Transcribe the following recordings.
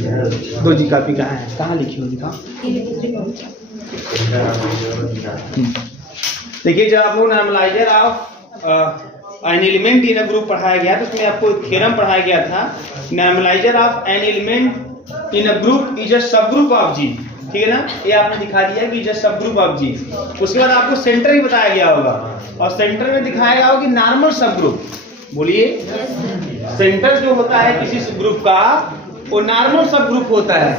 दो जी कॉपी कहाँ लिखी हो दिखा। देखिए जब आप लोग normaliser of an element in a group पढ़ाया गया तो उसमें आपको एक थ्योरम पढ़ाया गया था, normaliser of an element in a group is a सब ग्रुप ऑफ जी। ठीक है ना, ये आपने दिखा दिया कि इज अ सब ग्रुप ऑफ जी। उसके बाद आपको सेंटर ही बताया गया होगा और सेंटर में दिखाया गया होगा कि नॉर्मल सब ग्रुप। बोलिए सेंटर जो होता है किसी सब ग्रुप का वो नॉर्मल सब ग्रुप होता है,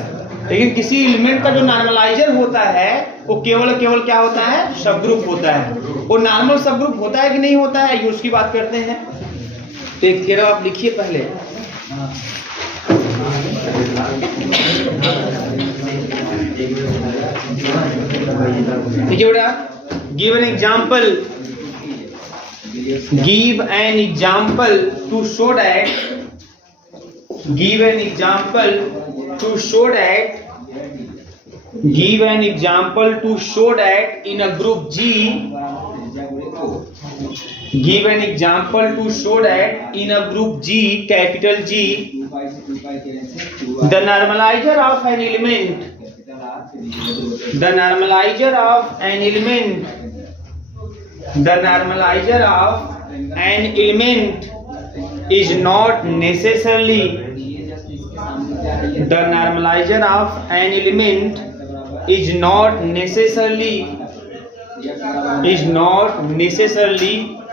लेकिन किसी एलिमेंट का जो नॉर्मलाइजर होता है वो केवल क्या होता है, सब ग्रुप होता है। वो नॉर्मल सब ग्रुप होता है कि नहीं होता है, ये उसकी बात करते हैं। तो एक थ्योरम आप लिखिए पहले। देखिए बेटा, give an example to show that give an example to show that in a group G capital G the normalizer of an element is not necessarily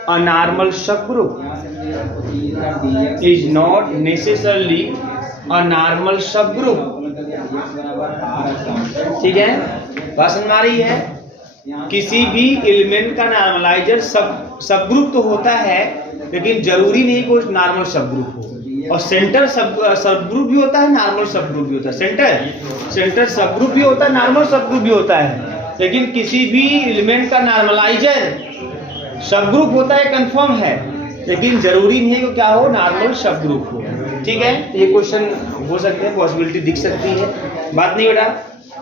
a normal subgroup. ठीक है, बात समझ में आ रही है। किसी भी एलिमेंट का नॉर्मलाइजर सब ग्रुप तो होता है, लेकिन जरूरी नहीं कि वो नॉर्मल सब ग्रुप हो। और सेंटर सब ग्रुप भी होता है, नॉर्मल सब ग्रुप भी होता है। सेंटर सब ग्रुप भी होता है, नॉर्मल सब ग्रुप भी होता है, लेकिन किसी भी एलिमेंट का नॉर्मलाइजर सब ग्रुप होता है कंफर्म है, लेकिन जरूरी नहीं कि क्या हो, नॉर्मल सब ग्रुप हो। ठीक है, ये क्वेश्चन हो सकते हैं, पॉसिबिलिटी दिख सकती है, बात नहीं बेटा।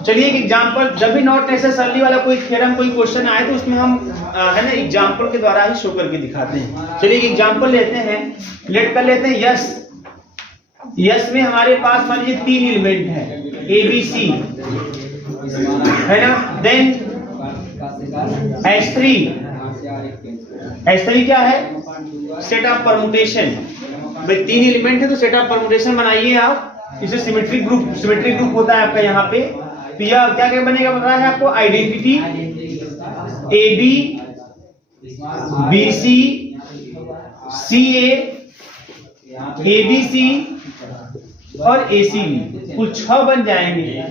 चलिए एक एग्जांपल, जब भी नॉट नेसेसरली वाला कोई थ्योरम कोई क्वेश्चन आए तो उसमें हम है ना एग्जांपल के द्वारा ही शो करके दिखाते हैं। चलिए एक एग्जांपल लेते हैं, लेट कर लेते हैं यस में हमारे पास मान लीजिए 3 एलिमेंट है ABC है ना, देन S3 क्या है, सेट ऑफ परमुटेशन। भाई 3 एलिमेंट है तो सेट ऑफ परमुटेशन बनाइए आप, इसे सिमेट्रिक ग्रुप होता है आपका यहाँ पे। तो यह क्या बनेगा बता रहा है आपको, identity AB BC CA ABC और ACB, कुल 6 बन जाएंगे।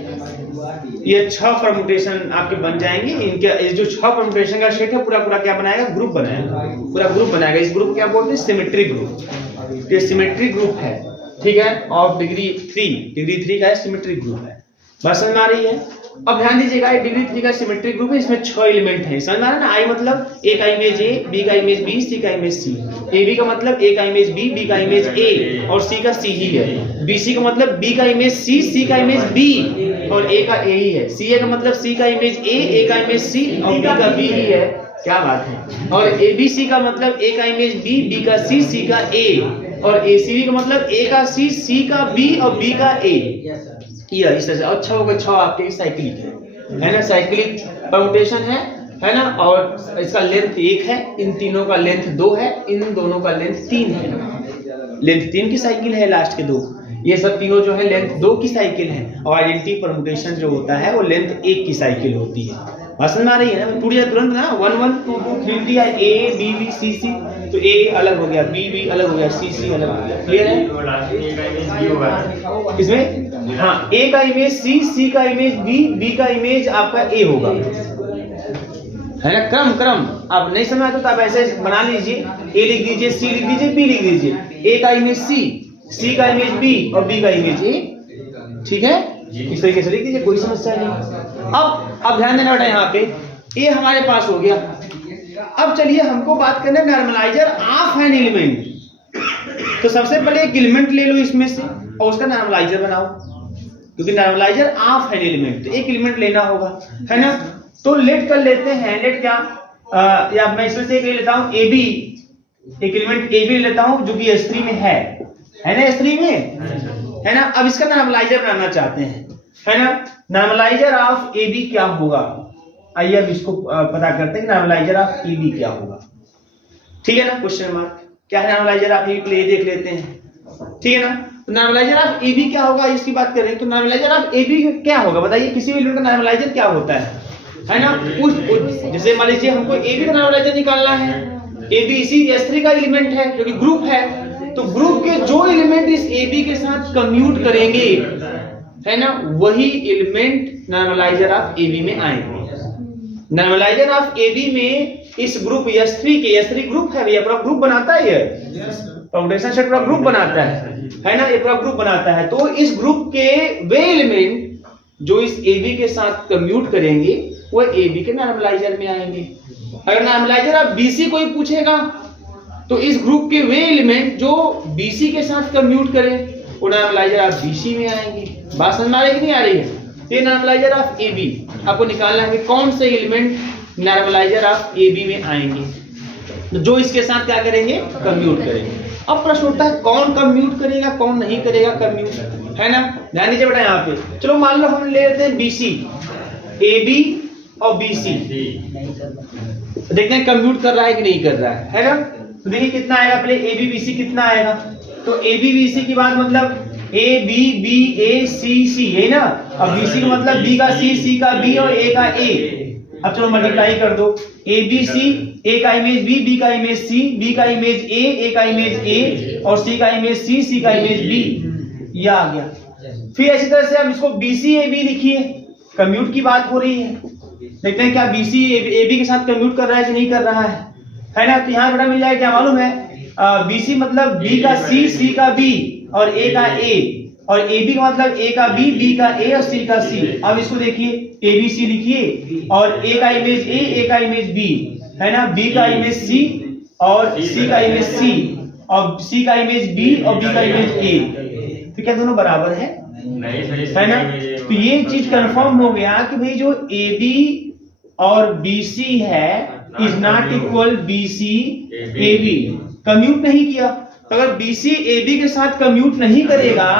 ये 6 परमुटेशन आपके बन जाएंगे। इनके जो 6 परमुटेशन का सेट है पूरा क्या बनाएगा, ग्रुप बनाएगा, पूरा ग्रुप बनाएगा। इस ग्रुप क्या बोलते हैं, सिमेट्रिक ग्रुप। ये सिमेट्रिक ग्रुप है, ठीक है, और डिग्री 3 का सिमेट्रिक ग्रुप है। बात समझ में आ रही है। अब ध्यान दीजिएगा, डिग्री 3 का सिमेट्रिक ग्रुप है, इसमें 6 एलिमेंट हैं। समझ में आ रहा है ना। आई मतलब ए का इमेज A, B का इमेज B, C का इमेज C। AB का मतलब A का इमेज B, B का इमेज A और C का C ही है। BC का मतलब B का इमेज C, C का इमेज B और A का A ही है। CA का मतलब C का इमेज A का इमेज C और B का B ही है। क्या बात है। और ABC का मतलब A का इमेज B का C का A और ACB का मतलब A का C का B और B का A। ये इस तरह से अच्छा होगा। 6 आपके साइक्लिक है ना, साइक्लिक परमुटेशन है ना। और इसका लेंथ 1 है, इन तीनों का लेंथ 2 है, इन दोनों का लेंथ 3 है। लेंथ 3 की साइकिल है, लास्ट के 2, ये सब तीनों जो है लेंथ 2 की साइकिल है। और आइडेंटिटी परमुटेशन जो होता है वो लेंथ 1 की साइकिल होती है। समझ में आ रही है ना, टूट जाए तुरंत ना। 1 1 2 2 3 3 A B B C C, तो A अलग हो गया, B अलग हो गया, C अलग हो गया। क्लियर है इसमें। हाँ, A का इमेज C का इमेज B का इमेज आपका A होगा, है ना। क्रम आप नहीं समझ तो आप ऐसे बना लीजिए, A लिख दीजिए, C लिख दीजिए, B लिख दीजिए। A का इमेज C का इमेज B और B का इमेज A। ठीक है, इस तरीके से लिख दीजिए, कोई समस्या नहीं। अब ध्यान देना बेटा, यहाँ पे ये हमारे पास हो गया। अब चलिए हमको बात करना है नॉर्मलाइजर ऑफ एन एलिमेंट। तो सबसे पहले एक एलिमेंट ले लो इसमें से और उसका नॉर्मलाइजर बनाओ, क्योंकि नॉर्मलाइजर ऑफ एन एलिमेंट एक एलिमेंट लेना होगा, है ना। तो लेट कर लेते हैं, लेट क्या या मैं इसमें से एक ले लेता हूं AB, एक एलिमेंट AB ले लेता हूं जो कि S3 में है ना। S3 में है ना। अब इसका नॉर्मलाइजर बनाना चाहते हैं, है ना। नॉर्मलाइजर ऑफ ए बी क्या होगा, आइए अब इसको पता करते हैं कि नॉर्मलाइजर ऑफ ए बी क्या होगा। ठीक है ना, क्वेश्चन मार्क क्या है नॉर्मलाइजर ऑफ ए बी, देख लेते हैं। ठीक है ना, तो नॉर्मलाइजर ऑफ ए बी क्या होगा इसकी बात कर रहे हैं। तो नॉर्मलाइजर ऑफ ए बी क्या होगा बताइए, किसी भी एलिमेंट का नॉर्मलाइजर क्या होता है ना। जैसे मान लीजिए हमको ए बी का नॉर्मलाइजर निकालना है, ए बी इसी S3 का एलिमेंट है जो कि ग्रुप है, तो ग्रुप के जो एलिमेंट इस ए बी के साथ कम्यूट करेंगे, है ना, वही element normaliser of A B में आएंगे। नॉर्मलाइजर ऑफ ए बी में इस ग्रुप S3 के, S3 ग्रुप है भैया, पूरा ग्रुप बनाता है ये, परम्यूटेशन सेट पूरा ग्रुप बनाता है ना, ये पूरा ग्रुप बनाता है। तो इस ग्रुप के वे एलिमेंट जो इस ए बी के साथ कम्यूट करेंगे वो ए बी के नॉर्मलाइजर में आएंगे। अगर नॉर्मलाइजर ऑफ BC कोई पूछेगा तो इस ग्रुप के वे एलिमेंट जो BC के साथ कम्यूट करें वो नॉर्मलाइजर ऑफ BC में आएंगे। बात समझ में आ रही है कि नहीं आ रही है। ये नॉर्मलाइजर ऑफ ए बी आपको निकालना है कि कौन से element normaliser of A B में आएंगे जो इसके साथ क्या करेंगे, कम्यूट करेंगे। अब प्रश्न उठता है कौन कम्यूट करेगा कौन नहीं करेगा कम्यूट, है ना। ध्यान दीजिए बेटा यहाँ पे, चलो मान लो हम ले लेते हैं BC, AB और BC, देखते हैं कम्यूट कर रहा है कि नहीं कर रहा है ना। तो देखिए कितना आएगा, पहले ABBC कितना आएगा, तो ABBC की बात मतलब ABBACC है ना। अब BC का मतलब B का C का B और A का A। अब चलो मल्टीप्लाई कर दो, ABC, A का इमेज B, B का इमेज C, B का इमेज A का इमेज A और C का इमेज C का इमेज B, ये आ गया। फिर ऐसी तरह से अब इसको BCAB लिखिए, कम्यूट की बात हो रही है, देखते हैं क्या BC AB के साथ कम्यूट कर रहा है कि नहीं कर रहा है ना। तो यहाँ बेटा मिल जाएगा क्या मालूम है, BC मतलब B का C का B और A का A, और AB का मतलब A का B का A और C का C। अब इसको देखिए ABC लिखिए और A का इमेज A का इमेज B, है ना, B का इमेज C और C का इमेज C और C का इमेज B और B का इमेज A। तो क्या दोनों बराबर है ना। तो ये चीज कंफर्म हो गया कि भाई जो AB और BC है is not equal BC AB, commute नहीं किया। तो अगर BC AB के साथ कम्यूट नहीं करेगा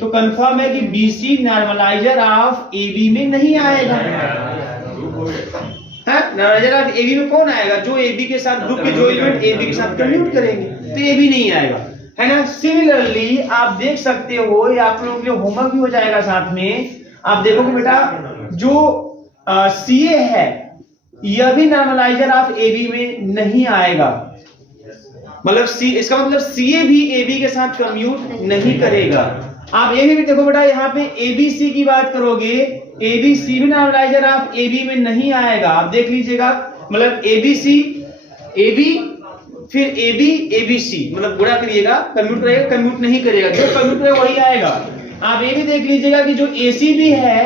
तो कंफर्म है कि BC नॉर्मलाइजर ऑफ AB में नहीं आएगा। नॉर्मलाइजर ऑफ AB में कौन आएगा, जो AB के साथ ग्रुप के जो एलिमेंट AB के साथ कम्यूट करेंगे, तो AB नहीं आएगा, है ना। सिमिलरली आप देख सकते हो, ये आप लोगों के लिए होमवर्क भी हो जाएगा साथ में। आप देखोगे बेटा जो CA है यह भी नॉर्मलाइजर ऑफ AB में नहीं आएगा, मतलब इसका मतलब CA भी AB के साथ कम्यूट नहीं करेगा। आप ये भी देखो बेटा, यहाँ पे ABC की बात करोगे, ABC भी नॉर्मलाइजर ऑफ AB में नहीं आएगा। आप देख लीजिएगा, मतलब ABC AB फिर AB ABC, मतलब गुणा करिएगा, कम्यूट करेगा कम्यूट नहीं करेगा, जो कम्यूट करेगा वही आएगा। आप ये भी देख लीजिएगा कि जो AC भी है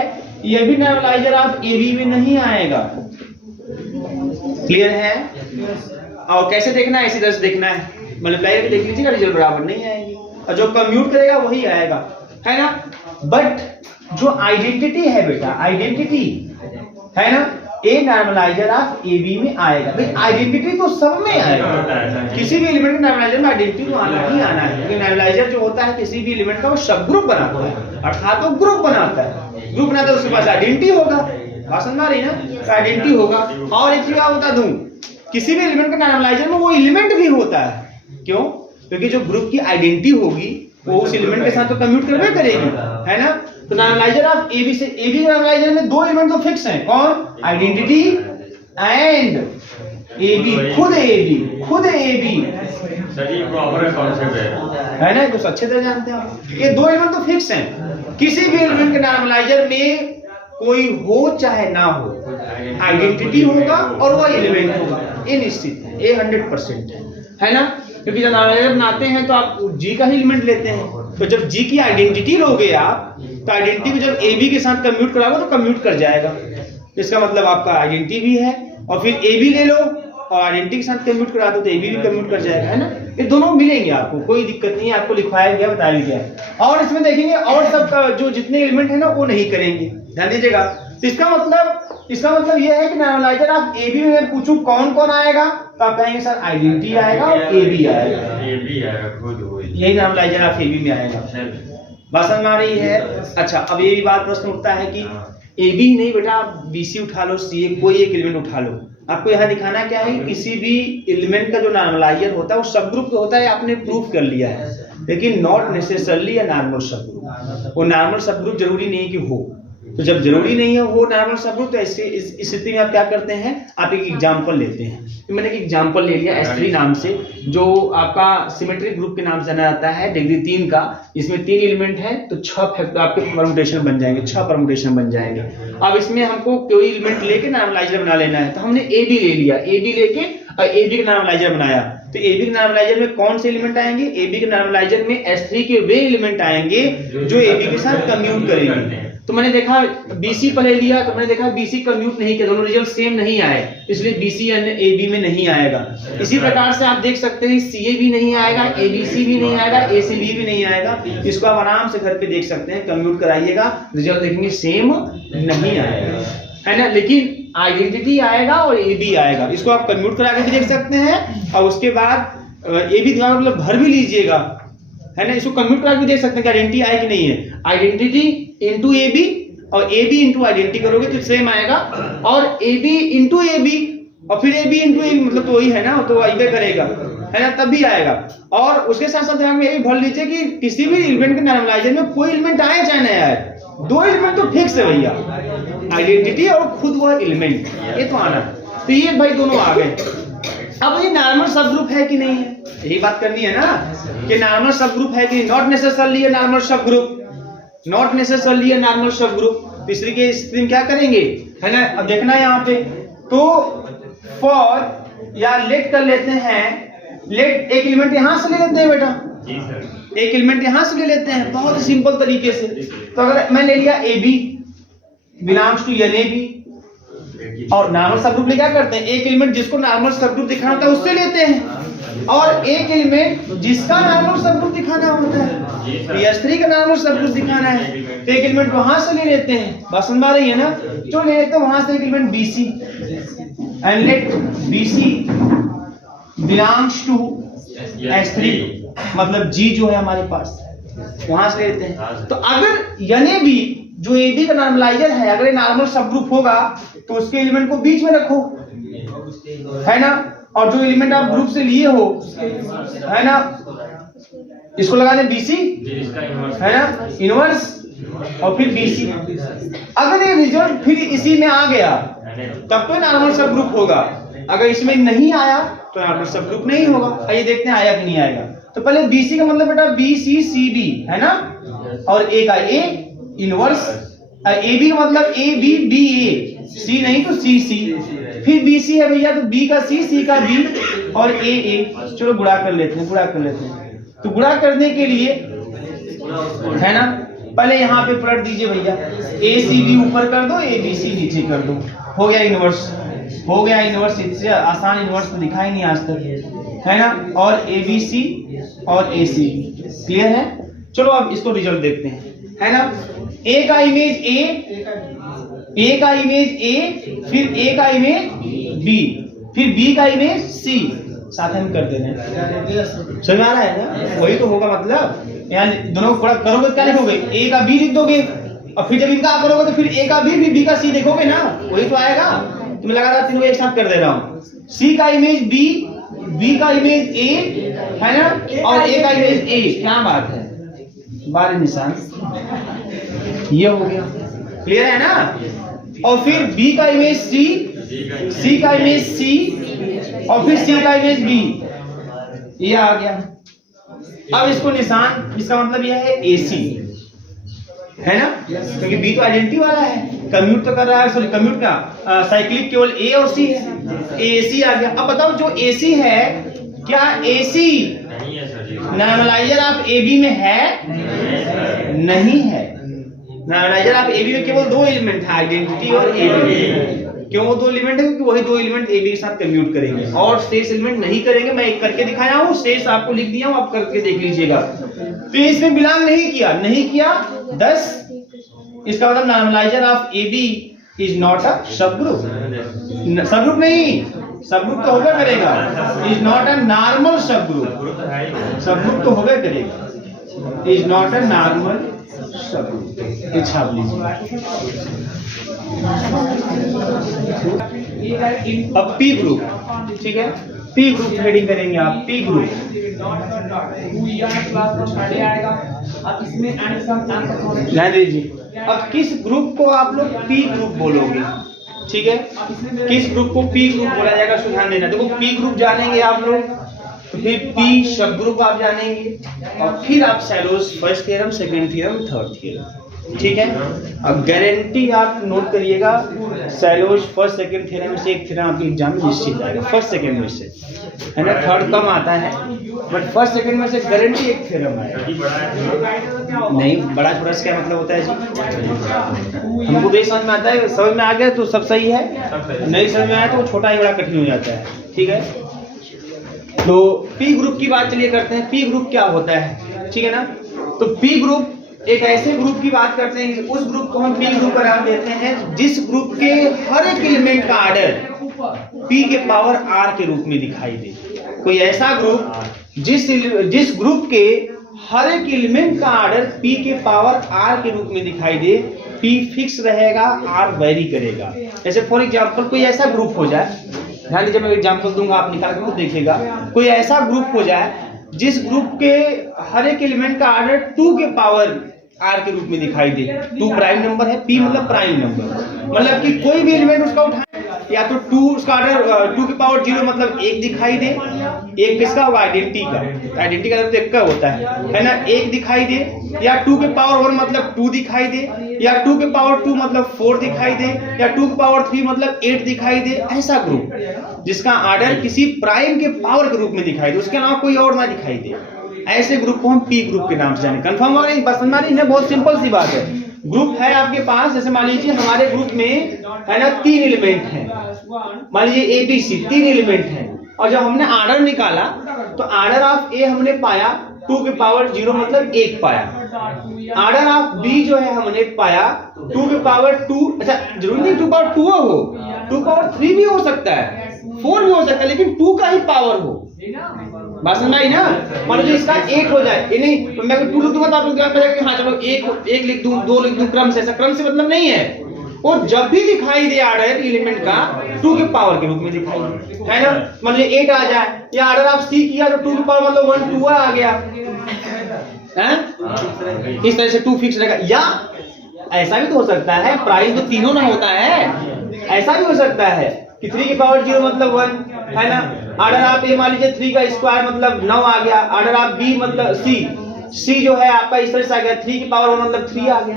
यह भी नॉर्मलाइजर ऑफ AB में नहीं आएगा। क्लियर है। और कैसे देखना है, इसी तरह से देखना है, मल्टीप्लाई करके देख लीजिएगा, रिजल्ट बराबर नहीं आएगी, और जो कम्यूट करेगा वही आएगा, है ना। बट जो आइडेंटिटी है बेटा, आइडेंटिटी है ना, ए नॉर्मलाइजर ऑफ AB में आएगा। भाई आइडेंटिटी तो सब में आएगा, किसी भी एलिमेंट के नॉर्मलाइजर में आइडेंटिटी तो आना ही आना है, क्योंकि नॉर्मलाइजर जो होता है किसी भी एलिमेंट का वो सब ग्रुप बनाता है, अर्थात वो ग्रुप बनाता है, ग्रुप बनाता है, उसके पास आइडेंटिटी होगा। बात समझ में आ रही ना, आइडेंटिटी होगा। और एक चीज बता दूं, किसी भी एलिमेंट के नॉर्मलाइजर में वो एलिमेंट भी होता है, क्यों, क्योंकि जो ग्रुप की आइडेंटिटी होगी वो उस एलिमेंट के साथ तो कम्यूट करवे करेगी, है ना। तो नॉर्मलाइजर ऑफ AB से AB नॉर्मलाइजर में दो एलिमेंट तो फिक्स हैं, कौन, आइडेंटिटी एंड AB, खुद AB सही प्रॉपर कॉन्सेप्ट है ना, तो अच्छे तरह जानते हैं। ये दो एलिमेंट तो फिक्स हैं, किसी भी एलिमेंट के नॉर्मलाइजर में कोई हो चाहे ना हो, आइडेंटिटी होगा और वो एलिमेंट होगा, ये निश्चित है, ये 100% है ना। क्योंकि जब नॉर्मलाइजर बनाते हैं तो आप G का ही एलिमेंट लेते हैं, तो जब G की आइडेंटिटी लोगे आप, तो आइडेंटिटी को जब AB के साथ कम्यूट कराओगे तो कम्यूट कर जाएगा, इसका मतलब आपका आइडेंटिटी भी है, और फिर AB ले लो और आइडेंटिटी के साथ कम्यूट करा दो तो AB भी कम्यूट कर जाएगा, है ना। ये दोनों मिलेंगे, आपको कोई दिक्कत नहीं है, आपको लिखवाया गया बताया गया है। और इसमें देखेंगे और सब जो जितने एलिमेंट है ना वो नहीं करेंगे, ध्यान दीजिएगा। तो इसका मतलब यह है कि नॉर्मलाइजर आप AB में पूछूं कौन कौन आएगा, तो आप कहेंगे सर आइडेंटिटी आएगा और AB आएगा, ये भी है खुद, यही नॉर्मलाइजर ऑफ AB में आएगा। बात समझ में आ रही है? अच्छा, अब ये भी बात प्रश्न उठता है कि ए बी नहीं बेटा, आप बी सी उठा लो, सी ए कोई एक एलिमेंट उठा लो। आपको यहाँ दिखाना क्या है, किसी भी एलिमेंट का जो नॉर्मलाइजर होता है वो सब ग्रुप तो होता है, आपने प्रूफ कर लिया है, लेकिन नॉट नेसेसरली अ नॉर्मल सब ग्रुप। वो नॉर्मल सब ग्रुप जरूरी नहीं कि हो, तो जब जरूरी नहीं है वो नॉर्मल सब ग्रुप, तो ऐसे इस स्थिति में आप क्या करते हैं, आप एक एग्जांपल लेते हैं। तो मैंने एक एग्जांपल ले लिया S3 नाम से, जो आपका सिमेट्रिक ग्रुप के नाम से जाना जाता है, डिग्री 3 का। इसमें 3 एलिमेंट है, तो 6 फैक्टर आपके परम्यूटेशन बन जाएंगे, 6 परम्यूटेशन बन जाएंगे। अब इसमें हमको कोई एलिमेंट लेके नॉर्मलाइजर बना लेना है, तो हमने ए बी ले लिया, ए बी लेके और ए बी का नॉर्मलाइजर बनाया। तो ए बी के नॉर्मलाइजर में कौन से एलिमेंट आएंगे, ए बी के नॉर्मलाइजर में S3 के वे एलिमेंट आएंगे जो ए बी के साथ कम्यूट करेंगे। तो मैंने देखा BC पहले लिया, तो मैंने देखा BC कम्यूट नहीं किया, दोनों रिजल्ट सेम नहीं आए, इसलिए BC AB में नहीं आएगा। इसी प्रकार से आप देख सकते हैं CA भी नहीं आएगा, ABC भी नहीं आएगा, ACB भी नहीं आएगा। इसको आप आराम से घर पे देख सकते हैं, कम्यूट कराइएगा, रिजल्ट देखेंगे सेम नहीं आएगा, है ना। लेकिन आइडेंटिटी आएगा और AB आएगा, इसको आप कम्यूट करा के भी देख सकते हैं, और उसके बाद AB मतलब भर भी लीजिएगा, है ना। इसको कम्यूट करा के भी देख सकते हैं कि आइडेंटिटी आए कि नहीं है। आइडेंटिटी इंटू ए बी और ए बी इंटू आइडेंटिटी करोगे तो सेम आएगा, और A B into A B और फिर A B into A B, मतलब तो वही है ना, तो वही करेगा, है ना, तब भी आएगा। और उसके साथ साथ ध्यान में ये भी भर लीजिए कि किसी भी एलिमेंट के नॉर्मलाइजर में कोई एलिमेंट आए चाहे नहीं आए, 2 एलिमेंट तो फिक्स है भैया, आइडेंटिटी और खुद वह एलिमेंट, ये तो आना। तो ये भाई दोनों आ गए। अब ये नॉर्मल सब ग्रुप है कि नहीं है, यही बात करनी है ना, कि नॉर्मल सब ग्रुप है कि नॉट नेसेसरली अ नॉर्मल सब group, not necessarily a normal सब ग्रुप। तीसरी के स्थिति में क्या करेंगे, है ना। अब देखना है यहाँ पे, तो फॉर या लेट कर लेते हैं, लेट एक एलिमेंट यहां से ले लेते हैं बेटा, जी सर, एक एलिमेंट यहां से ले लेते हैं बहुत सिंपल तरीके से। तो अगर मैं ले लिया A B belongs to an A B, और नॉर्मल सब ग्रुप क्या करते हैं, एक एलिमेंट जिसको नॉर्मल सब ग्रुप दिखाना होता है उससे लेते हैं, और एक एलिमेंट जिसका नॉर्मल सब ग्रुप दिखाना होता है, S3 का नॉर्मल सब ग्रुप दिखाना है, तो एक एलिमेंट वहां से ले लेते हैं। बात समझ आ रही है ना, जो ले लेते हैं वहां से एक element BC, and let BC belongs to S3, मतलब G जो है हमारे पास, वहां से लेते हैं। तो अगर यानी भी जो AB का नॉर्मलाइजर है, अगर ये नॉर्मल सब ग्रुप होगा तो उसके एलिमेंट को बीच में रखो, है ना, और जो एलिमेंट आप ग्रुप से लिए हो, है ना, इसको लगा दें BC, है ना, इनवर्स, और फिर BC। अगर ये रिजल्ट फिर इसी में आ गया तब तो नॉर्मल सब ग्रुप होगा, अगर इसमें नहीं आया तो नॉर्मल सब ग्रुप नहीं होगा। आइए देखते हैं आया कि नहीं आएगा। तो पहले BC का मतलब बेटा BCCB, है ना, और A का A इनवर्स, AB का मतलब ABBA, C नहीं तो CC, फिर BC है भैया तो B का C, C का B और AA। चलो गुणा कर लेते हैं, गुणा कर लेते हैं। तो गुणा करने के लिए, है ना, पहले यहाँ पे पलट दीजिए भैया, ACB ऊपर कर दो, ABC नीचे कर दो, हो गया इनवर्स, हो गया इनवर्स। इससे आसान इनवर्स तो दिखा ही नहीं आज तक, है ना, और ABC और AC क्लियर है। चलो अब इसको रिजल्ट देखते हैं, है ना। A का इमेज A का इमेज A, फिर A का इमेज B, फिर B का इमेज C, साथ में कर दे रहे हैं, समझ आ रहा है ना, वही तो होगा। मतलब यहाँ दोनों को करोगे क्या लिखोगे, A का B लिख दोगे, और फिर जब इनका करोगे तो फिर A का B भी B का C देखोगे ना, वही तो आएगा। तो मैं लगातार तीनों एक साथ कर दे रहा हूँ, C का इमेज B, B का इमेज A, है ना, और A का इमेज A। क्या बात है, बार निशान ये हो गया, क्लियर है ना। और फिर B का इमेज C, C का इमेज C, और फिर C का इमेज B, ये आ गया। अब इसको निशान, इसका मतलब यह है AC, है ना, क्योंकि B तो आइडेंटिटी वाला है, कम्यूट तो कर रहा है, सॉरी कम्यूट का साइक्लिक केवल A और C है, AC आ गया। अब बताओ जो AC है, क्या AC नॉर्मलाइजर आप AB में है? नहीं है। नॉर्मलाइजर आप AB में केवल 2 एलिमेंट है, आइडेंटिटी और AB। क्यों वो 2 एलिमेंट है? क्योंकि वही 2 एलिमेंट AB के साथ कम्यूट करेंगे, और शेष एलिमेंट नहीं करेंगे। मैं एक करके दिखाया हूँ, शेष आपको लिख दिया हूँ, आप करके देख लीजिएगा। तो इसमें बिलोंग नहीं किया, नहीं किया 10, इसका मतलब normaliser of AB is not a सब ग्रुप। सब ग्रुप नहीं, सब ग्रुप तो होगा करेगा, इज नॉट अ नॉर्मल सब ग्रुप, सब ग्रुप तो होगा करेगा, इज नॉट अ नॉर्मल ये छाप लीजिए। अब पी ग्रुप, ठीक है, पी ग्रुप हेडिंग करेंगे आप, पी ग्रुप। ध्यान दीजिए, अब किस ग्रुप को आप लोग पी ग्रुप बोलोगे, ठीक है, किस ग्रुप को पी ग्रुप बोला जाएगा, सो ध्यान देना। देखो पी ग्रुप जानेंगे आप लोग तो फिर पी सब ग्रुप आप जानेंगे और फिर आप cellos first theorem, second theorem, third theorem, ठीक है। अब गारंटी आप नोट करिएगा, सैलोज फर्स्ट सेकंड थ्योरम में से एक थ्योरम आपके एग्जाम में निश्चित आएगा, फर्स्ट सेकंड में से, है ना, थर्ड कम आता है, बट फर्स्ट सेकंड में से गारंटी एक थ्योरम आएगा। नहीं, बड़ा छोटा से क्या मतलब होता है जी, हमको भी समझ में आता है, समझ में आ गया तो सब सही है, नहीं समझ में आया तो छोटा ही बड़ा कठिन हो जाता है, ठीक है। तो पी ग्रुप की बात चलिए करते हैं, पी ग्रुप क्या होता है, ठीक है ना। तो पी ग्रुप एक ऐसे ग्रुप की बात करते हैं, उस ग्रुप को हम पी ग्रुप का नाम देते हैं जिस ग्रुप के हर एक एलिमेंट का आर्डर पी के पावर आर के रूप में दिखाई दे। कोई ऐसा ग्रुप जिस ग्रुप के हर एक एलिमेंट का आर्डर पी के पावर आर के रूप में दिखाई दे, पी फिक्स रहेगा, आर वेरी करेगा। जैसे फॉर एग्जांपल कोई ऐसा ग्रुप हो जाए, ध्यान दीजिए मैं एग्जांपल दूंगा, आप निकाल के खुद देखिएगा, कोई ऐसा ग्रुप हो जाए जिस ग्रुप के हर एक एलिमेंट का आर्डर 2 के पावर आर के रूप में दिखाई दे। 2 प्राइम नंबर है, पी मतलब प्राइम नंबर, मतलब कि कोई भी एलिमेंट उसका उठाए या तो 2 उसका आर्डर 2 के पावर 0 मतलब 1 दिखाई दे, एक किसका होगा, आइडेंटिटी का, आइडेंटिटी का मतलब 1 का होता है ना, 1 दिखाई दे, या 2 के पावर 1 मतलब 2 दिखाई दे, या 2 के पावर 2 मतलब 4 दिखाई दे, या 2 के पावर 3 मतलब 8 दिखाई दे। ऐसा ग्रुप जिसका आर्डर किसी प्राइम के पावर के रूप में दिखाई दे, उसके अलावा कोई और ना दिखाई दे, ऐसे ग्रुप को हम पी ग्रुप के नाम से जाने। कंफर्म हो गई, पसंद आ रही है, बहुत सिंपल सी बात है। ग्रुप है आपके पास, जैसे मान लीजिए हमारे ग्रुप में है ना 3 एलिमेंट हैं, मान लीजिए ए बी सी 3 एलिमेंट हैं, और जब हमने आर्डर निकाला तो आर्डर ऑफ ए हमने पाया 2 के पावर 0 मतलब 1 पाया, आर्डर ऑफ बी जो है हमने पाया 2 के पावर 2, अच्छा जरूरी नहीं 2 पावर 2 हो, 2 पावर 3 भी हो सकता है, 4 भी हो सकता है, लेकिन 2 का ही पावर हो। बात समझ आई ना। मान लीजिए इसका 1 हो जाए, ये नहीं तो मैं 2 लिख दूंगा तो आप लोग कहेंगे हाँ चलो 1 लिख दूं, 2 लिख दूं, क्रम से, ऐसा क्रम से मतलब नहीं है। वो जब भी दिखाई दे आर्डर एलिमेंट का 2 के पावर के रूप में दिखाई दे, है ना। मान लीजिए 8 आ जाए, या आर्डर आप सी किया तो 2 के पावर मतलब 1 2 आ गया, हैं इस तरह से 2 फिक्स रहेगा। या ऐसा भी तो हो सकता है, प्राइम तो तीनों ना होता है, ऐसा भी हो सकता है कि 3 के पावर 0 मतलब 1, है ना। आर्डर आप ए मान लीजिए 3 का स्क्वायर मतलब 9 आ गया, आर्डर आप बी मतलब सी जो है आपका इस तरह से आ गया, 3 की पावर 1 मतलब 3 आ गया।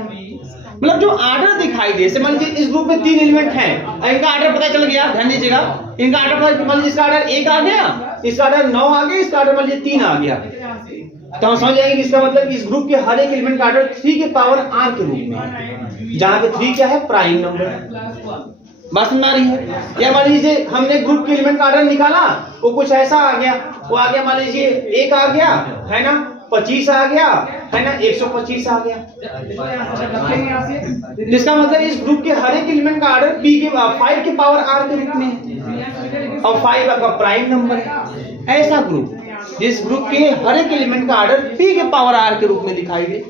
मतलब जो आर्डर दिखाई दे, जैसे मान लीजिए इस ग्रुप में 3 एलिमेंट हैं, इनका आर्डर पता चल गया, ध्यान दीजिएगा, इनका आर्डर पता, मान लीजिए इसका आर्डर 1 आ गया, इसका आर्डर 9 आ गया, इसका आर्डर मान लीजिए 3 आ गया, तो हम समझ जाएंगे कि इसका मतलब इस ग्रुप के हर एक एलिमेंट का आर्डर 3 के पावर आर के रूप में है, जहां पे 3 क्या है, प्राइम नंबर। बात समझ आ रही है। या मान लीजिए हमने ग्रुप के एलिमेंट का आर्डर निकाला, वो कुछ ऐसा आ गया, वो आ गया मान लीजिए 1 आ गया, है ना, 25 आ गया, है ना, 125 आ गया। इसका मतलब इस ग्रुप के हर एक एलिमेंट का आर्डर पी के 5 के पावर आर के रूप में है, और 5 आपका प्राइम नंबर है। ऐसा ग्रुप जिस ग्रुप के हर एक एलिमेंट का आर्डर पी के पावर आर के रूप में दिखाई दे,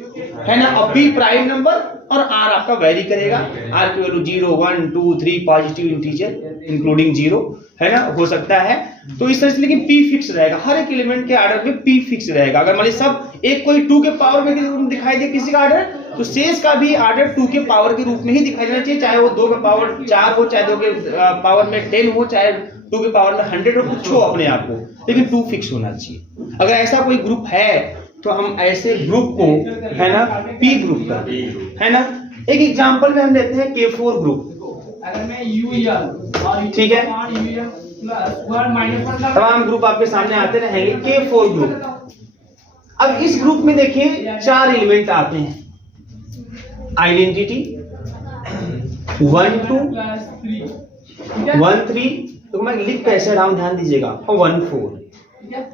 है ना, और पी प्राइम नंबर और आर आपका वैरी करेगा, आर की वैल्यू 0 1 2 3 पॉजिटिव इंटीजर इंक्लूडिंग 0, है ना, हो सकता है। तो इस तरह से, लेकिन पी फिक्स रहेगा, हर एक एलिमेंट के आर्डर पे पी फिक्स रहेगा। अगर मान लीजिए सब एक कोई 2 के पावर में दिखाई दे किसी का आर्डर, तो शेष का भी आर्डर 2 के पावर के रूप में ही दिखाई देना चाहिए, चाहे वो 2 के पावर 4 हो, चाहे 2 के पावर में 10 हो, चाहे 2 के पावर में 100 हो, कुछ हो अपने आप को, लेकिन 2 फिक्स होना चाहिए। अगर ऐसा कोई ग्रुप है तो हम ऐसे ग्रुप को, है ना, पी ग्रुप का, है ना। एक एग्जांपल में हम लेते हैं K4 ग्रुप, अगर मैं UL, ठीक है, तमाम ग्रुप आपके सामने आते रहेंगे। K4 ग्रुप, अब इस ग्रुप में देखिए 4 एलिमेंट आते हैं, आइडेंटिटी 1 2 1 3, तो मैं लिख कैसे रहा हूं ध्यान दीजिएगा, और 1 4,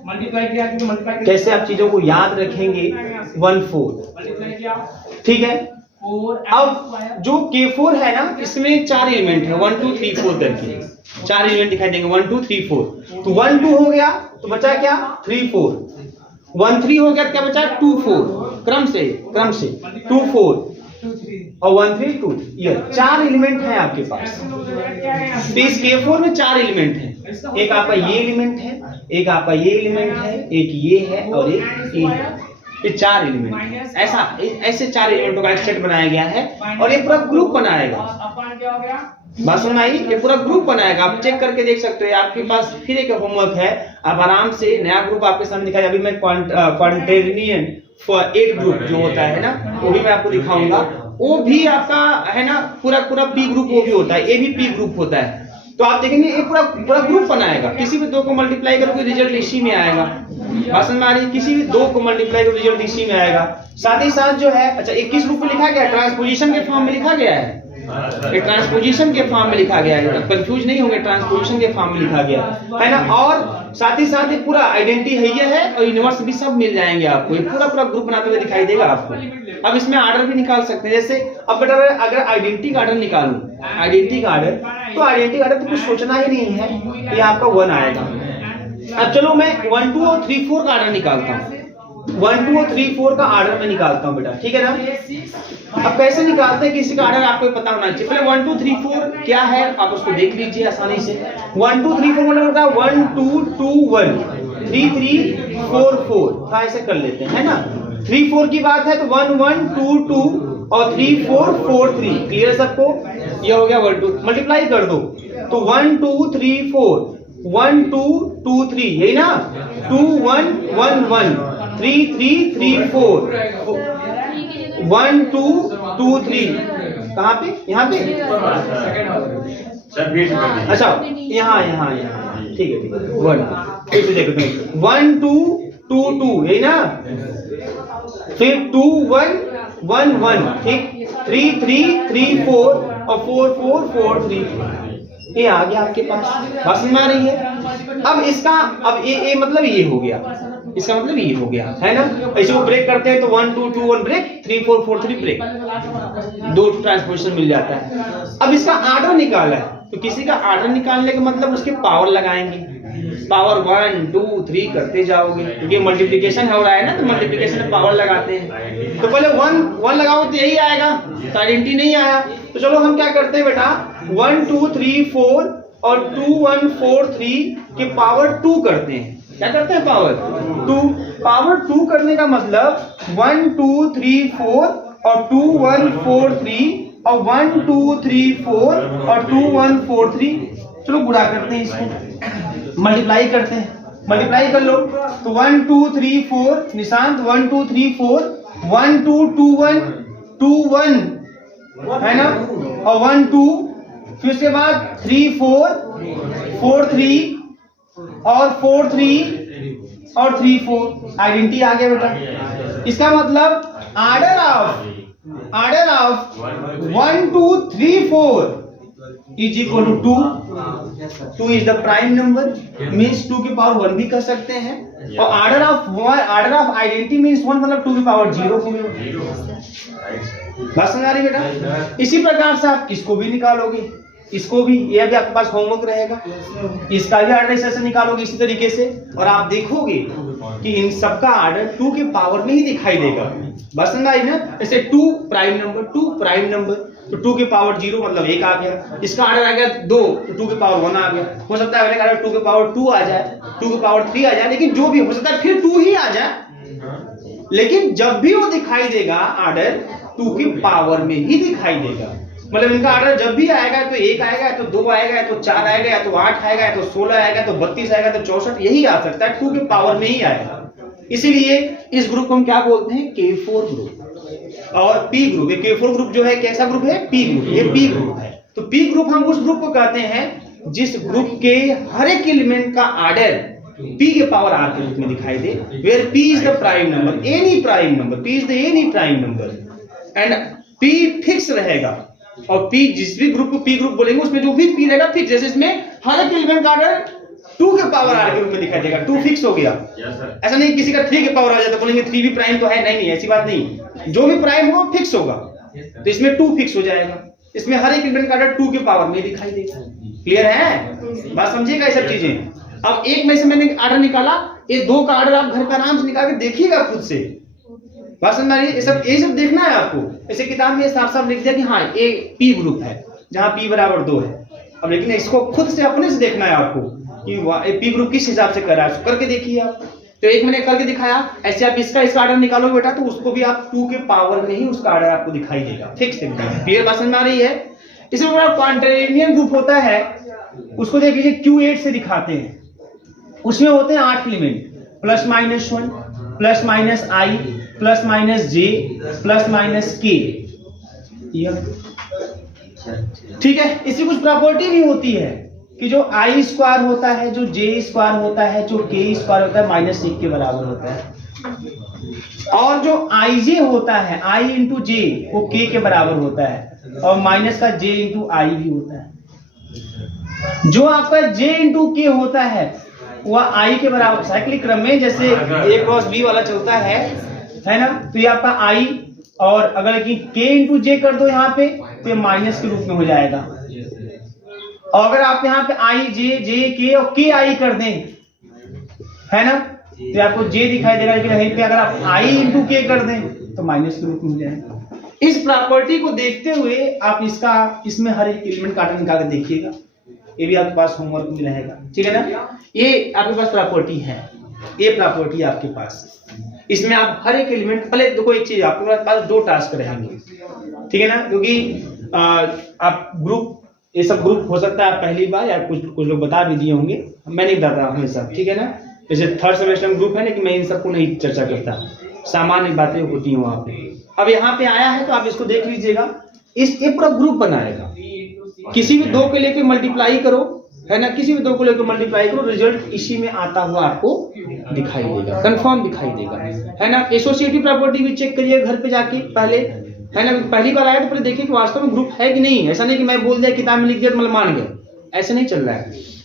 मल्टीप्लाई किया तो मल्टीप्लाई कैसे आप चीजों को याद रखेंगे, 1 4, मल्टीप्लाई किया ठीक है। 4, अब जो K4 है ना, इसमें 4 एलिमेंट है, 1 2 3 4 करके 4 एलिमेंट दिखाई देंगे, 1 2 3 4, तो 1 2 हो गया तो बचा क्या, 3 4, 1 3 हो गया क्या बचा, 2 4, क्रम से 2 4 और 1 3 2, ये 4 एलिमेंट है आपके पास। तो इस K4 में 4 एलिमेंट है, एक आपका ये एलिमेंट है, एक आपका ये एलिमेंट है, एक ये है और एक ये है। ये 4 एलिमेंट ऐसे 4 एलिमेंटों का एक सेट बनाया गया है और ये पूरा ग्रुप बनाएगा। बात समझ आई? ये पूरा ग्रुप बनाएगा, आप चेक करके देख सकते हो। आपके पास फिर एक होमवर्क है, आप आराम से नया ग्रुप आपके सामने दिखाया। अभी मैं क्वांटेरियन फॉर 8 ग्रुप जो होता है ना, वो भी मैं आपको दिखाऊंगा। वो भी आपका है ना पूरा पी ग्रुप वो भी होता है, ए भी पी ग्रुप होता है। तो आप देखेंगे ये पूरा ग्रुप बनाएगा। किसी भी 2 को मल्टीप्लाई करोगे रिजल्ट इसी में आएगा। बात समझ में आ रही है? किसी भी 2 को मल्टीप्लाई करोगे रिजल्ट इसी में आएगा। साथ ही साथ जो है, अच्छा 21 रूप में लिखा गया है, ट्रांसपोजिशन के फॉर्म में लिखा गया है, ये ट्रांसपोजिशन के फॉर्म में लिखा गया है, कंफ्यूज नहीं होंगे, ट्रांसपोजिशन के फॉर्म में लिखा गया है ना। और साथ ही साथ ये पूरा आइडेंटिटी है, ये है और यूनिवर्स भी सब मिल जाएंगे आपको। ये पूरा ग्रुप बनाते हुए दिखाई देगा आपको। अब इसमें आर्डर भी निकाल सकते हैं, जैसे अब बेटा अगर आइडेंटिटी का आर्डर निकालूं, आइडेंटिटी का आर्डर, तो आइडेंटिटी आर्डर तो कुछ सोचना ही नहीं है, ये आपका 1 आएगा। अब चलो मैं 1 2 और 3 4 का आर्डर निकालता हूँ। 1 2 और 3 4 का आर्डर में निकालता हूँ बेटा, ठीक है ना। अब कैसे निकालते हैं किसी का आर्डर आपको पता होना चाहिए। पहले 1 2 3 4 क्या है आप उसको देख लीजिए आसानी से। 1 2 3 4 मतलब होता है 1 2 2 1 3 3 4 4, हाँ ऐसे कर लेते हैं, है ना। 3 4 की बात है तो 1 1 2 2 और 3 4 4 3, क्लियर सबको? ये हो गया 1 2, मल्टीप्लाई कर दो तो 1 2 3 4 1 2 2 3, यही ना। 2 1 1 1 3 3 3 4 1 2 2 3, कहाँ पे? यहाँ पे। अच्छा यहाँ ठीक है 1 देखो 1 2 2 2, यही ना। फिर 2 1 1 1, ठीक। 3 3 3 4 और 4 4 4 3, ये आ गया आपके पास। बात समझ में आ रही है? अब इसका अब ये मतलब ये हो गया, इसका मतलब ये हो गया, है ना। ऐसे वो ब्रेक करते हैं तो 1 2 2 1 ब्रेक, 3 4 4 3 ब्रेक, 2 ट्रांसपोजिशन मिल जाता है। अब इसका आर्डर निकाला है तो किसी का आर्डर निकालने का मतलब उसके पावर लगाएंगे, पावर 1 2 3 करते जाओगे, क्योंकि मल्टीप्लिकेशन हो रहा है ना, तो मल्टीप्लिकेशन में पावर लगाते हैं। तो पहले 1 लगाओ तो यही आएगा, तो आइडेंटिटी नहीं आया। तो चलो हम क्या करते हैं बेटा, 1 2 3 4 और 2 1 4 3 के पावर 2 करते हैं। क्या करते हैं? पावर 2 करने का मतलब 1 2 3 4 और 2 1 4 3 और 1 2 3 4 और 2 1 4 3। चलो गुणा करते हैं इसको, मल्टीप्लाई करते हैं, मल्टीप्लाई कर लो तो 1 2 3 4 निशांत 1 2 3 4 1 2 2 1 2 1, है ना, और 1 2, फिर उसके बाद 3 4 4 3 और 4 3 और 3 4, आइडेंटिटी आ गया बेटा। इसका मतलब order of 1 2 3 4 is equal to 2 is the prime number, means 2 की पावर 1 भी कर सकते हैं। और आर्डर ऑफ आइडेंटिटी मीन्स 1 मतलब 2 की पावर 0 हो गया। बात समझ आ रही बेटा? इसी प्रकार से आप किसको भी निकालोगे, इसको भी, यह भी आपके पास होमवर्क रहेगा, इसका भी आर्डर ऐसे निकालोगे इसी तरीके से, और आप देखोगे कि इन सबका आर्डर 2 के पावर में ही दिखाई देगा। बस समझ आई ना? जैसे 2 प्राइम नंबर तो 2 के पावर 0 मतलब 1 आ गया। इसका आर्डर आ गया 2 तो 2 के पावर 1 आ गया। हो सकता है अगले आर्डर 2 के पावर 2 आ जाए, 2 के पावर 3 आ जाए, लेकिन जो भी हो सकता है फिर 2 ही आ जाए। लेकिन जब भी वो दिखाई देगा आर्डर 2 की पावर में ही दिखाई देगा। मतलब इनका आर्डर जब भी आएगा तो 1 आएगा, तो 2 आएगा, तो 4 आएगा, या तो 8 आएगा, तो 16 आएगा, तो 32 आएगा, तो 64, यही आ सकता है, 2 के पावर में ही आएगा। इसीलिए इस ग्रुप को हम क्या बोलते हैं? K4 ग्रुप और P ग्रुप। ये K4 ग्रुप जो है कैसा ग्रुप है? P group. ये P ग्रुप है। तो P ग्रुप हम उस ग्रुप को कहते हैं जिस ग्रुप के हर एक एलिमेंट का आर्डर P के पावर R के रूप में दिखाई दे, where P is the prime number, any prime number, P is the any prime number and P fix रहेगा। और P जिस भी ग्रुप को P ग्रुप बोलेंगे उसमें जो भी P रहेगा फिक्स, जैसे इसमें हर एक एलिमेंट का आर्डर 2 के पावर R के रूप में दिखाई देगा, 2 फिक्स हो गया। ऐसा नहीं किसी का 3 के पावर आ जाता बोलेंगे 3 भी प्राइम तो है, नहीं ऐसी बात नहीं, जो भी प्राइम होगा फिक्स होगा। तो इसमें 2 फिक्स हो जाएगा, इसमें हर एक एलिमेंट का आर्डर 2 के पावर में दिखाई देगा। क्लियर है? बात समझिएगा ये सब चीजें। अब एक में से मैंने आर्डर निकाला, ये 2 का आर्डर आप घर पे आराम से निकाल के देखिएगा खुद से, बात समझ आ रही है? ये सब देखना है आपको। ऐसे किताब में साफ साफ लिख दिया कि हाँ ये पी ग्रुप है जहाँ पी बराबर 2 है। अब लेकिन इसको खुद से अपने से देखना है आपको कि पी ग्रुप किस हिसाब से कर रहा है, करके देखिए आप। तो एक मैंने करके दिखाया, ऐसे आप इसका आर्डर निकालो बेटा तो उसको भी आप 2 के पावर में ही उसका आर्डर आपको दिखाई देगा। फिक्स एकदम क्लियर बात समझ आ रही है? इसमें बड़ा क्वांटेनियन ग्रुप होता है, उसको देख लीजिए Q8 से दिखाते हैं। उसमें होते हैं 8 एलिमेंट, +-1 +-i +-j +-k। ठीक है, इसकी कुछ प्रॉपर्टी भी होती है कि जो i स्क्वायर होता है, जो j स्क्वायर होता है, जो k स्क्वायर होता है -1 के बराबर होता है। और जो ij होता है, i इंटू j वो k के बराबर होता है और माइनस का j इंटू i भी होता है। जो आपका j इंटू k होता है वह i के बराबर साइक्लिक क्रम में जैसे a क्रॉस b वाला चलता है ना, तो ये आपका i और अगर कि k इंटू j कर दो यहाँ पे तो ये माइनस के रूप में हो जाएगा। और अगर आप यहाँ पे i j k और k i कर दें है ना, तो आपको j दिखाई देगा, लेकिन यहीं पे अगर आप i इंटू k कर दें तो माइनस के रूप में हो जाएगा। इस प्रॉपर्टी को देखते हुए आप इसमें हर एक एलिमेंट का आर्डर निकाल कर देखिएगा, ये भी आपके पास होमवर्क में रहेगा। ठीक है ना, ये आपके पास प्रॉपर्टी है, ये प्रॉपर्टी आपके पास। इसमें आप हर एक एलिमेंट, पहले देखो एक चीज, आपके पास 2 टास्क रहेंगे। ठीक है ना, क्योंकि आप ग्रुप, ये सब ग्रुप हो सकता है आप पहली बार या कुछ लोग बता भी दिए होंगे, मैं नहीं बताता हमेशा। ठीक है ना, जैसे 3rd सेमेस्टर में ग्रुप है, लेकिन मैं इन सबको नहीं चर्चा करता, सामान्य बातें होती हैं वहां पे। अब यहाँ पे आया है तो आप इसको देख लीजिएगा, ये पूरा ग्रुप बनाएगा। किसी भी 2 के लेके मल्टीप्लाई करो है ना, किसी भी 2 को लेकर मल्टीप्लाई करो, रिजल्ट इसी में आता हुआ आपको दिखाई देगा, कंफर्म दिखाई देगा है ना। एसोसिएटिव प्रॉपर्टी भी चेक करिए घर पे जाके पहले, है ना। पहली बार आया तो पहले देखिए कि वास्तव में ग्रुप है कि नहीं। ऐसा नहीं कि मैं बोल दिया किताब में लिख दिया तो मतलब मान गए, ऐसे नहीं चल रहा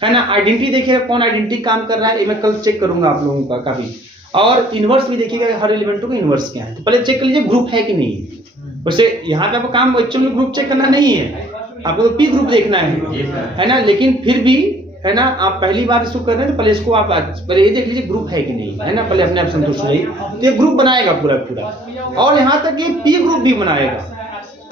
है ना। आइडेंटिटी देखिएगा, कौन आइडेंटिटी काम कर रहा है, ये मैं कल चेक करूंगा आप लोगों का काफी। और इनवर्स भी देखिएगा, हर एलिमेंटों का इनवर्स क्या है, तो पहले चेक कर लीजिए ग्रुप है कि नहीं। वैसे यहाँ पे आपका काम एक्चुअली ग्रुप चेक करना नहीं है, आपको तो पी ग्रुप देखना है ना। लेकिन फिर भी है ना, आप पहली बार इसको कर रहे हैं तो पहले इसको आप पहले ये देख लीजिए ग्रुप है कि नहीं, है ना। पहले अपने आप संतुष्ट रहिए, तो ये ग्रुप बनाएगा पूरा। और यहाँ तक ये पी ग्रुप भी बनाएगा,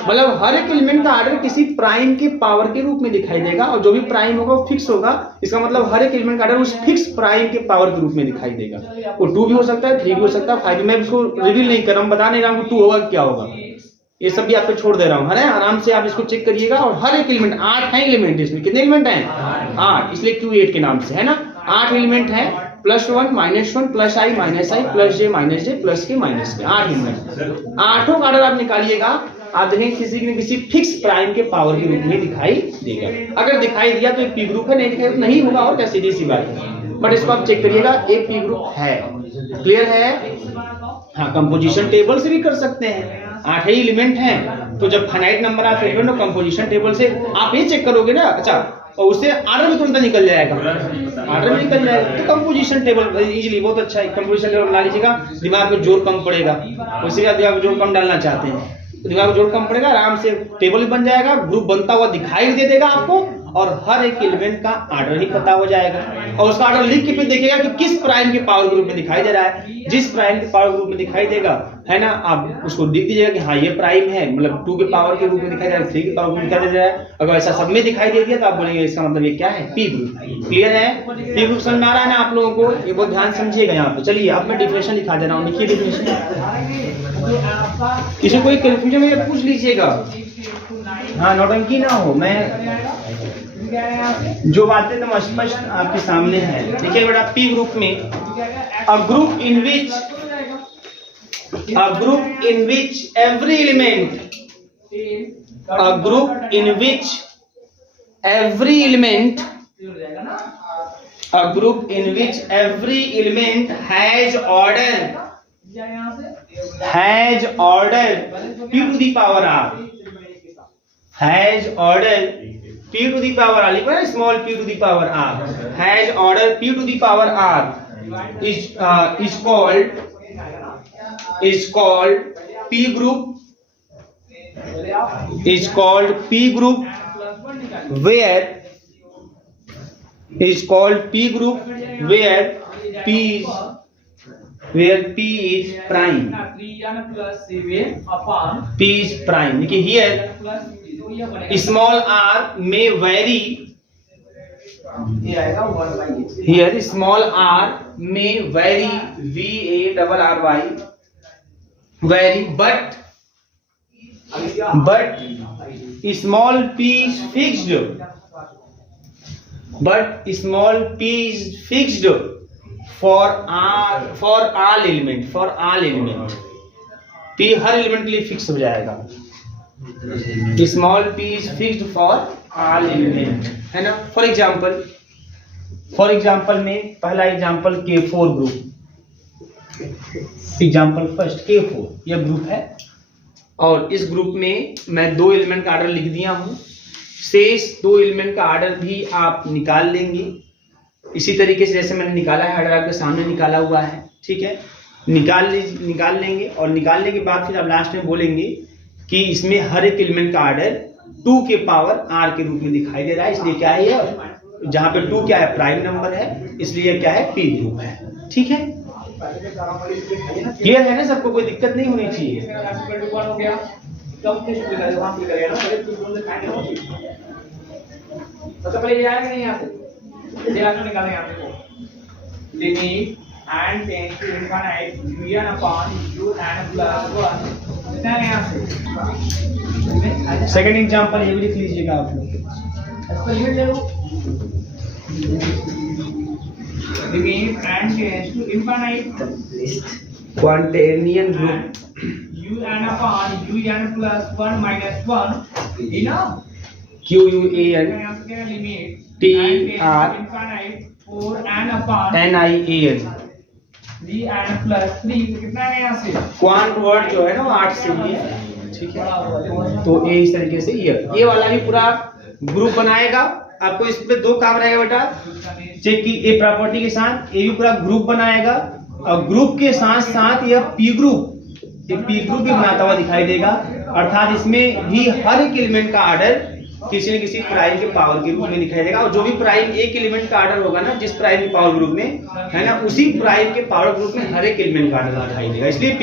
मतलब हर एक एलिमेंट का आर्डर किसी प्राइम के पावर के रूप में दिखाई देगा, और जो भी प्राइम होगा वो फिक्स होगा। इसका मतलब हर एक एलिमेंट का आर्डर उस फिक्स प्राइम के पावर के रूप में दिखाई देगा। वो 2 भी हो सकता है, 3 भी हो सकता है, 5 भी। मैं इसको रिवील नहीं कर रहा हूँ, बता नहीं रहा हूँ 2 होगा क्या होगा, ये सब भी आपको छोड़ दे रहा हूँ, है ना। आराम से आप इसको चेक करिएगा। और हर एक एलिमेंट, 8 है एलिमेंट, इसमें कितने एलिमेंट हैं? 8, इसलिए Q8 के नाम से, है ना। 8 एलिमेंट है, +1 -1 +i -i +j -j +k -k, 8 element. 8 का आर्डर आप निकालिएगा, आप देखेंगे किसी न किसी फिक्स प्राइम के पावर के रूप में दिखाई देगा। अगर दिखाई दिया तो एक पी ग्रुप है, नहीं दिखाई तो नहीं होगा, और क्या सीधी सी बात है। बट इसको आप चेक करिएगा, एक पी ग्रुप है। क्लियर है? हाँ, कंपोजिशन टेबल से भी कर सकते हैं, 8 ही एलिमेंट हैं, तो जब finite number of element composition table से आप ये चेक करोगे ना, अच्छा, और उससे आर्डर भी तुरंत निकल जाएगा, आर्डर भी निकल जाएगा। तो कंपोजिशन टेबल इजीली, बहुत अच्छा है। कंपोजिशन टेबल बना लीजिएगा, दिमाग में जोर कम पड़ेगा। उसी का दिमाग में जोर कम डालना चाहते हैं तो दिमाग में जोर कम पड़ेगा, आराम से टेबल बन जाएगा, ग्रुप बनता हुआ दिखाई दे देगा आपको, और हर एक एलिमेंट का आर्डर ही पता हो जाएगा। और उसका आर्डर लिख के फिर देखिएगा कि किस प्राइम के पावर ग्रुप में दिखाई दे रहा है। जिस प्राइम के पावर ग्रुप में दिखाई देगा, है ना, आप उसको लिख दीजिएगा कि हाँ ये प्राइम है, मतलब 2 के पावर के रूप में दिखाई दे रहा है, 3 के पावर में दिखाई दे रहा है। अगर ऐसा सब में दिखाई दे दिया तो आप बोलेंगे इसका मतलब ये क्या है? P group. क्लियर है? पी ग्रुप समझ में आ रहा है ना आप लोगों को? ये बहुत ध्यान समझिएगा यहाँ पे। चलिए अब मैं डिफिनेशन दिखा दे रहा हूँ, लिखिए डिफिनेशन। किसी कोई कंफ्यूजन में पूछ लीजिएगा, हाँ, नौटंकी ना हो। मैं जो बातें एकदम स्पष्ट आपके सामने है। देखिए बेटा, पी ग्रुप में a group in which every element has order p to the power r, has order p to the power r, लिखो ना, small p to the power r, has order p to the power r is called p group, where p where P is prime. 3n plus 7 upon P is prime. देखिए here plus तो ये बनेगा small r may vary. ये आएगा 1 by 8 Here small r may vary, VARRY vary, but small p is fixed. But small p is fixed for all element. p her element के लिए fix हो जाएगा. Small p is fixed for all element, है ना. For example में पहला example K4 group. Example first K4 यह group है और इस ग्रुप में मैं 2 एलिमेंट का आर्डर लिख दिया हूं. शेष 2 एलिमेंट का आर्डर भी आप निकाल लेंगे इसी तरीके से जैसे मैंने निकाला है. आर्डर आपके सामने निकाला हुआ है, ठीक है. निकाल लेंगे और निकालने के बाद फिर आप लास्ट में बोलेंगे कि इसमें हर एक एलिमेंट का आर्डर 2 के पावर r के रूप में दिखाई दे रहा है. इसलिए क्या है ये, जहां पे 2 क्या है, प्राइम नंबर है, इसलिए क्या है, p ग्रुप है. ठीक है, क्लियर है ना सबको, कोई दिक्कत नहीं होनी चाहिए. हो गया कब से शुरू करेगा वहां पे करेगा ना पहले तो तुम खाएंगे ना सबसे पहले ये आएगा नहीं यहां से ये आगे निकालेंगे यहां से limit and tend to infinite un upon un plus 1 कितना है यहां से. सेकंड एग्जांपल ये भी लिख लीजिएगा आप लोग. इसको लिमिट ले लो limit and tend to infinite quaternion group un upon un plus 1 minus 1 enough QUAN यहाँ से क्या limit TR infinite 4n upon NIAN. 3n plus 3 कितना है यहाँ से क्वांट वर्ड जो है ना वो 8 से ही है, ठीक है. तो ये इस तरीके से ये वाला भी पूरा ग्रुप बनाएगा. आपको इस पे 2 काम रहेगा बेटा, चेक की ए प्रॉपर्टी के साथ ये भी पूरा ग्रुप बनाएगा और ग्रुप के साथ साथ यह p ग्रुप भी बनाता हुआ दिखाई देगा. अर्थात इसमें भी हर एक एलिमेंट का आर्डर किसी न किसी प्राइम के पावर के रूप में दिखाई देगा और जो भी प्राइम एक एलिमेंट का आर्डर होगा ना जिस प्राइम के पावर ग्रुप में है ना उसी प्राइम के पावर ग्रुप में हर एक एलिमेंट का आर्डर दिखाई देगा. इसलिए p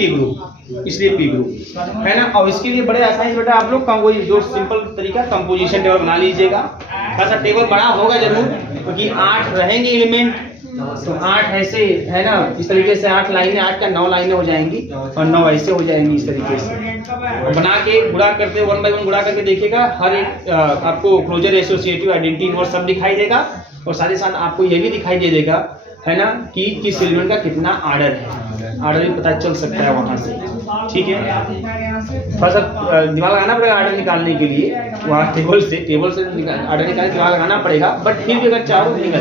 ग्रुप है ना. और इसके लिए बड़े आसानी से बेटा आप लोग का वही जो सिंपल तरीका कंपोजिशन टेबल बना लीजिएगा. ऐसा टेबल बड़ा होगा जरूर क्योंकि 8 रहेंगे एलिमेंट तो 8 ऐसे है ना इस तरीके से 8 लाइनें 8 का 9 लाइनें हो जाएंगी और 9 ऐसे हो जाएंगी इस तरीके से बना के गुणा करते 1 by 1 गुणा करके देखिएगा. हर एक आपको क्लोजर एसोसिएटिव आइडेंटिटी इनवर्स सब दिखाई देगा और साथ ही साथ आपको ये भी दिखाई दे देगा है ना कि किस एलिमेंट का कितना आर्डर है. आर्डर भी पता चल सकता है वहां से, ठीक है. थोड़ा सा दिमाग लगाना पड़ेगा आर्डर निकालने के लिए. वहाँ टेबल से आर्डर निकालने दिमाग लगाना पड़ेगा बट फिर भी अगर चाहो तो निकल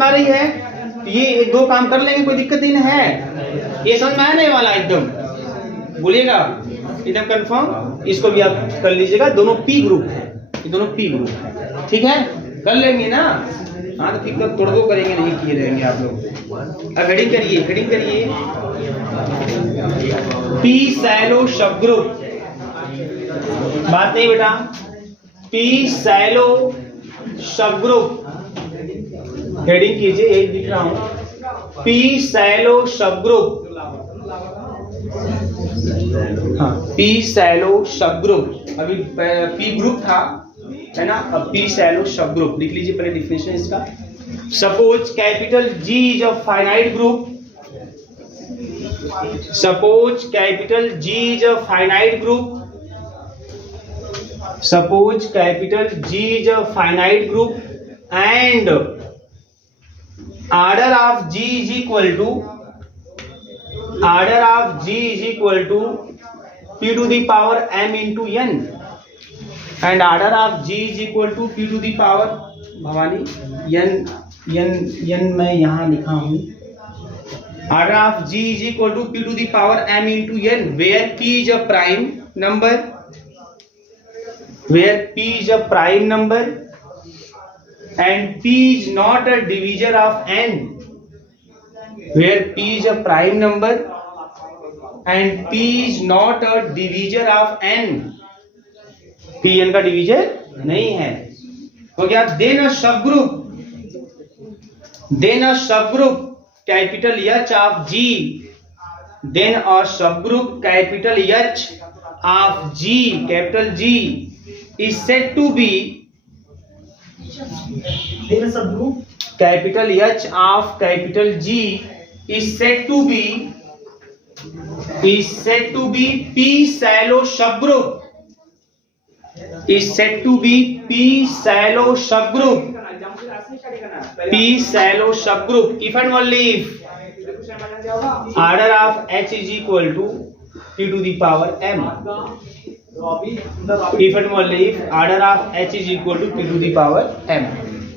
हाँ रही है. ये 1-2 काम कर लेंगे, कोई दिक्कत नहीं है. ये समझ में आया नहीं वाला एकदम बोलिएगा एकदम कंफर्म. इसको भी आप कर लीजिएगा. दोनों p ग्रुप है, ये दोनों p ग्रुप है, ठीक है. कर लेंगे ना. हाँ तो फिर तोड़ दो करेंगे नहीं किए रहेंगे आप लोग. अब हेडिंग करिए p सैलो सब ग्रुप. बात नहीं बेटा, p सैलो सब ग्रुप हेडिंग कीजिए. यही लिख रहा हूं p सैलो सब ग्रुप. हाँ p सैलो सब ग्रुप. अभी p ग्रुप था है ना, अब p सैलो सब ग्रुप लिख लीजिए. पहले डिफिनेशन इसका. Suppose capital G is a finite group. Suppose capital G is a finite group. Suppose capital G is a finite group and order of G is equal to p to the power m into n and order of G is equal to p to the power Bhavani n मैं यहाँ लिखा हूँ. order of G is equal to p to the power m into n where p is a prime number and p is not a divisor of n. Where p is a prime number and p is not a divisor of n. p n का divisor नहीं है. तो क्या then अ सब group Then a subgroup capital H of G. Then a subgroup capital H of G, capital G, is said to be. Then a subgroup capital H of capital G is said to be P shallow subgroup. Is said to be P shallow subgroup. P shallow subgroup if and only if order of H is equal to P to the power M. If and only if order of H is equal to P to the power M.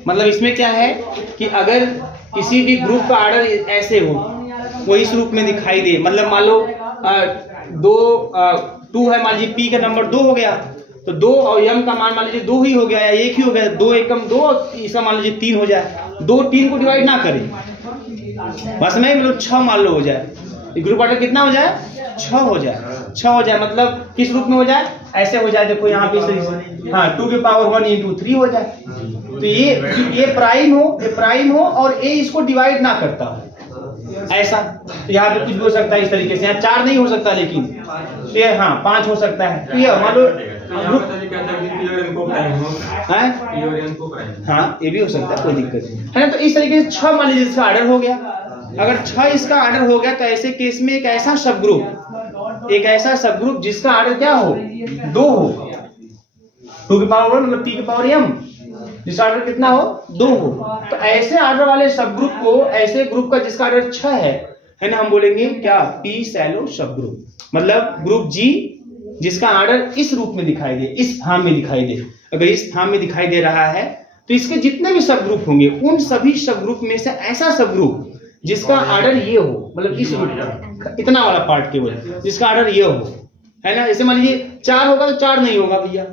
मतलब इसमें क्या है कि अगर किसी भी group का order ऐसे हो, वो इस रूप में दिखाई दे, मतलब मान लो 2 है, मान लीजिए P का नंबर 2 हो गया, तो 2 और M का मान लीजिए 2 ही हो गया या 1 ही हो गया, 2 एकम 2, इसका मान लीजिए 3 हो जाए, 2 3 को डिवाइड ना करें, बस में मतलब 6 मान लो हो जाए, ग्रुप ऑर्डर कितना हो जाए? 6 हो जाए, मतलब किस रूप में हो जाए? ऐसे हो जाए, देखो यहाँ पे हाँ 2 की पावर 1 इंटू 3 हो जाए, तो ये प्राइम हो और ए इसको डिवाइड ना करता हो, ऐसा। तो यहाँ पे कुछ भी हो सकता है इस तरीके से, यहाँ 4 नहीं हो सकता, लेकिन तो ये हाँ 5 हो सकता है, तो ये मान लो हाँ ये भी हो सकता है, कोई दिक्कत नहीं है ना। तो इस तरीके से 6 मान लीजिए इसका ऑर्डर हो गया, अगर 6 इसका ऑर्डर हो गया तो ऐसे केस में एक ऐसा सबग्रुप जिसका ऑर्डर क्या हो? 2 हो, 2 की पावर 1 मतलब P की पावर M, जिसका ऑर्डर कितना हो? 2 हो, तो ऐसे ऑर्डर वाले सबग्रुप को, ऐसे ग्रुप का जिसका ऑर्डर 6 है ना, हम बोलेंगे क्या? P शैलो सबग्रुप, मतलब ग्रुप G जिसका ऑर्डर इस रूप में दिखाई दे, इस फॉर्म में दिखाई दे। अगर इस फॉर्म में दिखाई दे रहा है तो इसके जितने भी सब ग्रुप होंगे उन सभी सब ग्रुप में से ऐसा सब ग्रुप जिसका ऑर्डर ये हो, मतलब इस रूप इतना वाला पार्ट केवल जिसका ऑर्डर ये हो, है ना। जैसे मान लीजिए 4 होगा तो 4 नहीं होगा भैया,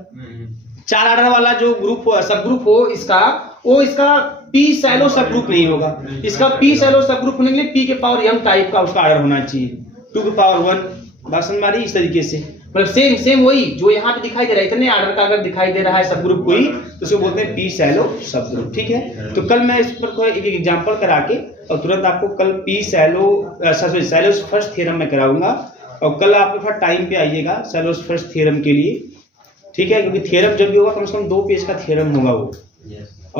4 ऑर्डर वाला जो ग्रुप हो, सब ग्रुप हो इसका, वो इसका P शैलो सब ग्रुप नहीं होगा, इसका P शैलो सब ग्रुप होने के लिए P के पावर M टाइप का उसका ऑर्डर होना चाहिए, 2 की पावर 1, बात समझ में आ रही? इस तरीके से मतलब सेम वही जो यहाँ पे दिखाई दे रहा है, इतने ऑर्डर का अगर दिखाई दे रहा है सब ग्रुप कोई, तो उसको बोलते हैं P शैलो सब ग्रुप, ठीक है। तो कल मैं इस पर एक एग्जांपल करा के और तुरंत आपको कल P शैलो फर्स्ट थ्योरम में कराऊंगा, और कल आप थोड़ा टाइम पे आइएगा शैलो फर्स्ट थ्योरम के लिए, ठीक है, क्योंकि थ्योरम जब भी होगा कम से कम 2 पेज का थ्योरम होगा वो,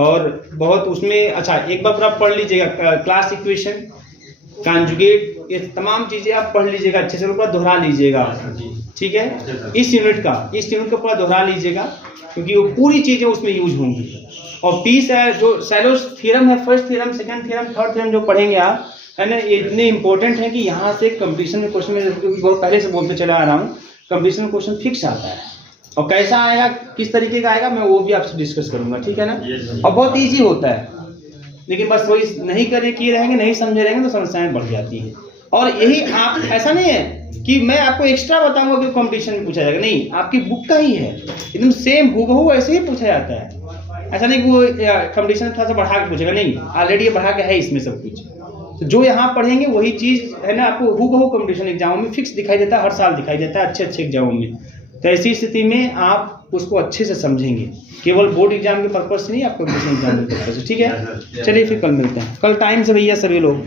और बहुत उसमें अच्छा एक बार पूरा पढ़ लीजिएगा, क्लास इक्वेशन, कॉन्जुगेट, ये तमाम चीजें आप पढ़ लीजिएगा अच्छे से, पूरा दोहरा लीजिएगा, ठीक है। इस यूनिट का पूरा दोहरा लीजिएगा, क्योंकि वो पूरी चीजें उसमें यूज होंगी। और P जो शैलो थ्योरम है, first theorem, second theorem, third theorem जो पढ़ेंगे आप, है ना, ये इतने इंपॉर्टेंट है कि यहाँ से कंपटीशन में क्वेश्चन में बहुत पहले से बोलते चला आ रहा हूँ, कंपटीशन में क्वेश्चन फिक्स आता है, और कैसा आएगा, किस तरीके का आएगा, मैं वो भी आपसे डिस्कस करूंगा, ठीक है ना। और बहुत ईजी होता है, लेकिन बस वही नहीं किए रहेंगे, नहीं समझे रहेंगे तो समस्याएं बढ़ जाती है। और यही आप, ऐसा नहीं है कि मैं आपको एक्स्ट्रा बताऊंगा कि कंपटीशन में पूछा जाएगा, नहीं, आपकी बुक का ही है, एकदम सेम हूबहू ऐसे ही पूछा जाता है, ऐसा नहीं कि वो कंपटीशन थोड़ा सा बढ़ा के पूछेगा, नहीं, ऑलरेडी ये बढ़ा के है इसमें सब कुछ। तो जो यहाँ पढ़ेंगे वही चीज है ना, आपको हूबहू कंपटीशन एग्जामों में फिक्स दिखाई देता है, हर साल दिखाई देता है अच्छे एग्जामों में। तो ऐसी स्थिति में आप उसको अच्छे से समझेंगे, केवल बोर्ड एग्जाम के पर्पज से नहीं, आप कंपटीशन एग्जाम के पर्पज से, ठीक है। चलिए फिर कल मिलते हैं, कल टाइम से भैया सभी लोग।